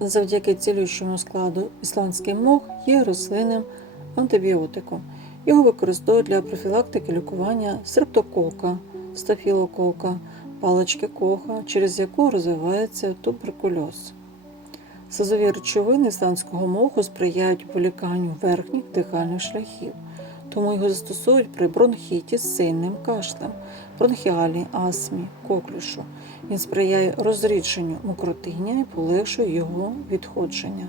Завдяки цілющому складу ісландський мох є рослинним антибіотиком. Його використовують для профілактики лікування стрептокока, стафілокока, палички коха, через яку розвивається туберкульоз. Сазові речовини ісландського моху сприяють поліканню верхніх дихальних шляхів, тому його застосовують при бронхіті з сильним кашлем, бронхіальній астмі, коклюшу. Він сприяє розрідшенню мокротиння і полегшує його відходження.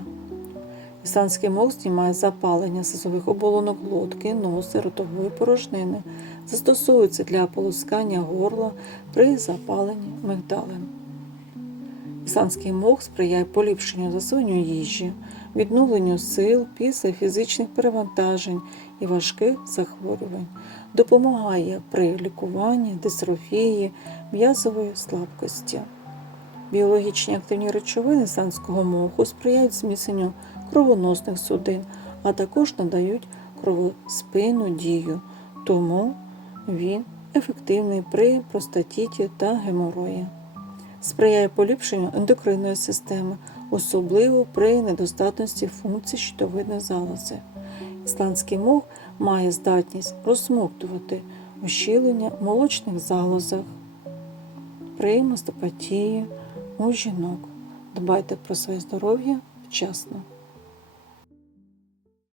Ісландський мох знімає запалення сизових оболонок глотки, носа, ротової порожнини, застосовується для полоскання горла при запаленні мигдалин. Ісландський мох сприяє поліпшенню засвоєнню їжі, відновленню сил після фізичних перевантажень і важких захворювань, допомагає при лікуванні дистрофії, м'язової слабкості. Біологічні активні речовини ісландського моху сприяють зміцненню кровоносних судин, а також надають кровоспинну дію, тому він ефективний при простатіті та геморої. Сприяє поліпшенню ендокринної системи, особливо при недостатності функцій щитовидної залози. Ісландський мох має здатність розсмоктувати ущілення в молочних залозах при мастопатії у жінок. Дбайте про своє здоров'я вчасно.